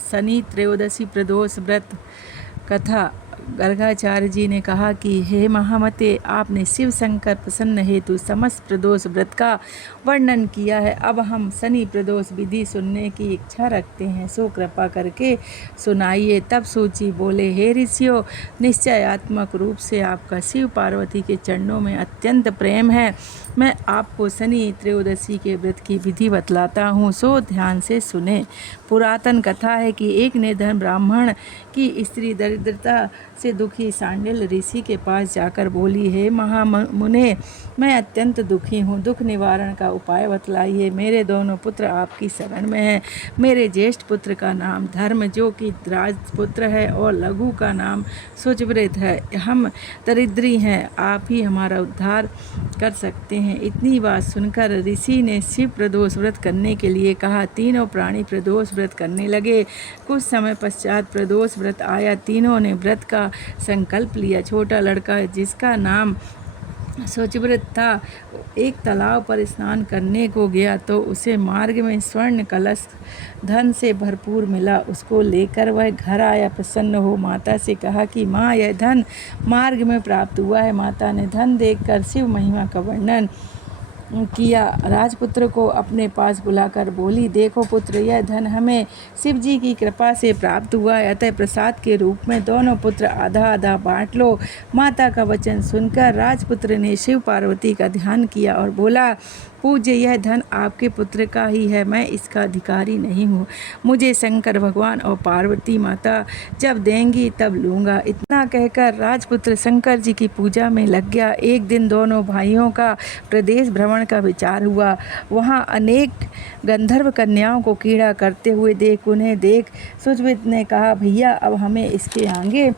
शनि त्रयोदशी प्रदोष व्रत कथा। गर्गाचार्य जी ने कहा कि हे महामते, आपने शिव शंकर प्रसन्न हेतु समस्त प्रदोष व्रत का वर्णन किया है। अब हम शनि प्रदोष विधि सुनने की इच्छा रखते हैं, सो कृपा करके सुनाइए। तब सूची बोले, हे ऋषियों, निश्चयात्मक रूप से आपका शिव पार्वती के चरणों में अत्यंत प्रेम है। मैं आपको शनि त्रयोदशी के व्रत की विधि बतलाता हूँ, सो ध्यान से सुने। पुरातन कथा है कि एक निर्धन ब्राह्मण की स्त्री दरिद्रता से दुखी सांडिल ऋषि के पास जाकर बोली, हे महामुने, मैं अत्यंत दुखी हूँ, दुख निवारण का उपाय बतलाइए। मेरे दोनों पुत्र आपकी शरण में हैं। मेरे ज्येष्ठ पुत्र का नाम धर्म, जो कि राजपुत्र है, और लघु का नाम सुचव्रत है। हम दरिद्री हैं, आप ही हमारा उद्धार कर सकते हैं। इतनी बात सुनकर ऋषि ने शिव प्रदोष व्रत करने के लिए कहा। तीनों प्राणी प्रदोष व्रत करने लगे। कुछ समय पश्चात प्रदोष व्रत आया। तीनों ने व्रत का संकल्प लिया। छोटा लड़का, जिसका नाम सुचव्रत था, एक तालाब पर स्नान करने को गया तो उसे मार्ग में स्वर्ण कलश धन से भरपूर मिला। उसको लेकर वह घर आया। प्रसन्न हो माता से कहा कि माँ, यह धन मार्ग में प्राप्त हुआ है। माता ने धन देखकर शिव महिमा का वर्णन किया। राजपुत्र को अपने पास बुलाकर बोली, देखो पुत्र, यह धन हमें शिव जी की कृपा से प्राप्त हुआ है, अतः प्रसाद के रूप में दोनों पुत्र आधा आधा बांट लो। माता का वचन सुनकर राजपुत्र ने शिव पार्वती का ध्यान किया और बोला, पूज्य, यह धन आपके पुत्र का ही है, मैं इसका अधिकारी नहीं हूँ। मुझे शंकर भगवान और पार्वती माता जब देंगी तब लूँगा। इतना कहकर राजपुत्र शंकर जी की पूजा में लग गया। एक दिन दोनों भाइयों का प्रदेश भ्रमण का विचार हुआ। वहाँ अनेक गंधर्व कन्याओं को कीड़ा करते हुए उन्हें देख सुचव्रत ने कहा, भैया, अब हमें इसके आगे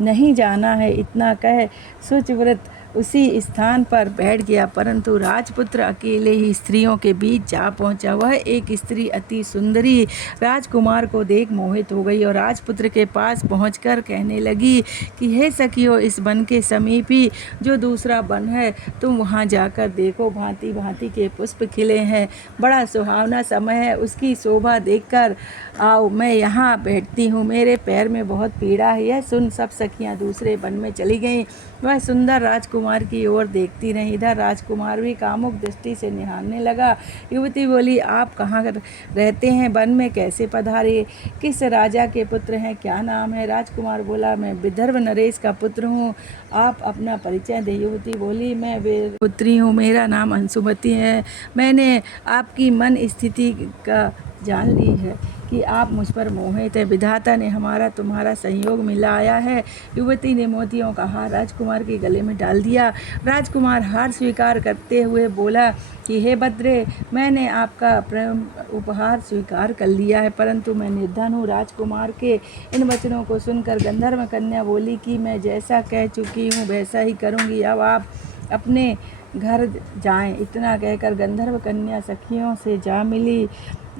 नहीं जाना है। इतना कह सुचव्रत उसी स्थान पर बैठ गया, परंतु राजपुत्र अकेले ही स्त्रियों के बीच जा पहुंचा। वह एक स्त्री अति सुंदरी राजकुमार को देख मोहित हो गई और राजपुत्र के पास पहुंचकर कहने लगी कि हे सखियों, इस वन के समीप ही जो दूसरा वन है, तुम वहां जाकर देखो, भांति भांति के पुष्प खिले हैं, बड़ा सुहावना समय है, उसकी शोभा देखकर आओ। मैं यहाँ बैठती हूँ, मेरे पैर में बहुत पीड़ा है। यह सुन सब सखियाँ दूसरे वन में चली गईं। वह सुंदर राजकुमार की ओर देखती रही। इधर राजकुमार भी कामुक दृष्टि से निहारने लगा। युवती बोली, आप कहाँ रहते हैं? वन में कैसे पधारे? किस राजा के पुत्र हैं? क्या नाम है? राजकुमार बोला, मैं विदर्भ नरेश का पुत्र हूँ। आप अपना परिचय दे। युवती बोली, मैं पुत्री हूँ, मेरा नाम अंशुमती है। मैंने आपकी मन स्थिति का जान ली है कि आप मुझ पर मोहित है। विधाता ने हमारा तुम्हारा संयोग मिलाया है। युवती ने मोतियों का हार राजकुमार के गले में डाल दिया। राजकुमार हार स्वीकार करते हुए बोला कि हे भद्रे, मैंने आपका प्रेम उपहार स्वीकार कर लिया है, परंतु मैं निर्धन हूँ। राजकुमार के इन वचनों को सुनकर गंधर्व कन्या बोली कि मैं जैसा कह चुकी हूँ वैसा ही करूँगी, अब आप अपने घर जाएं। इतना कहकर गंधर्व कन्या सखियों से जा मिली।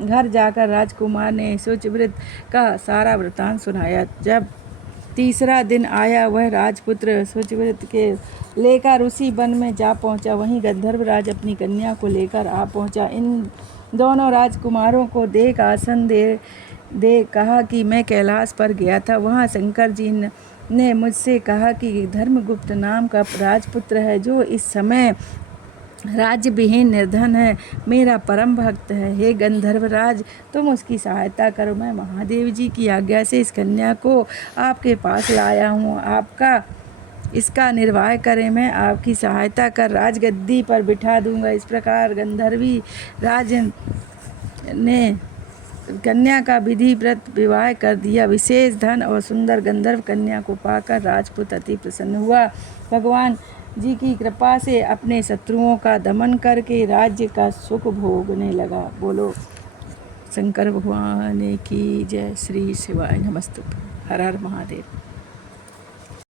घर जाकर राजकुमार ने सुचव्रत का सारा वृतांत सुनाया। जब तीसरा दिन आया, वह राजपुत्र सुचव्रत के लेकर उसी वन में जा पहुंचा। वहीं गंधर्व राज अपनी कन्या को लेकर आ पहुंचा। इन दोनों राजकुमारों को देख आसन दे कहा कि मैं कैलाश पर गया था। वहां शंकर जी ने मुझसे कहा कि धर्मगुप्त नाम का राजपुत्र है, जो इस समय राज्य विहीन निर्धन है, मेरा परम भक्त है। हे गंधर्वराज, तुम उसकी सहायता करो। मैं महादेव जी की आज्ञा से इस कन्या को आपके पास लाया हूँ। आपका इसका निर्वाह करें, मैं आपकी सहायता कर राजगद्दी पर बिठा दूंगा। इस प्रकार गंधर्वी राज ने कन्या का विधि व्रत विवाह कर दिया। विशेष धन और सुंदर गंधर्व कन्या को पाकर राजपूत अति प्रसन्न हुआ। भगवान जी की कृपा से अपने शत्रुओं का दमन करके राज्य का सुख भोगने लगा। बोलो शंकर भगवान की जय। श्री शिवाय नमस्तुभ्यं। हर हर महादेव।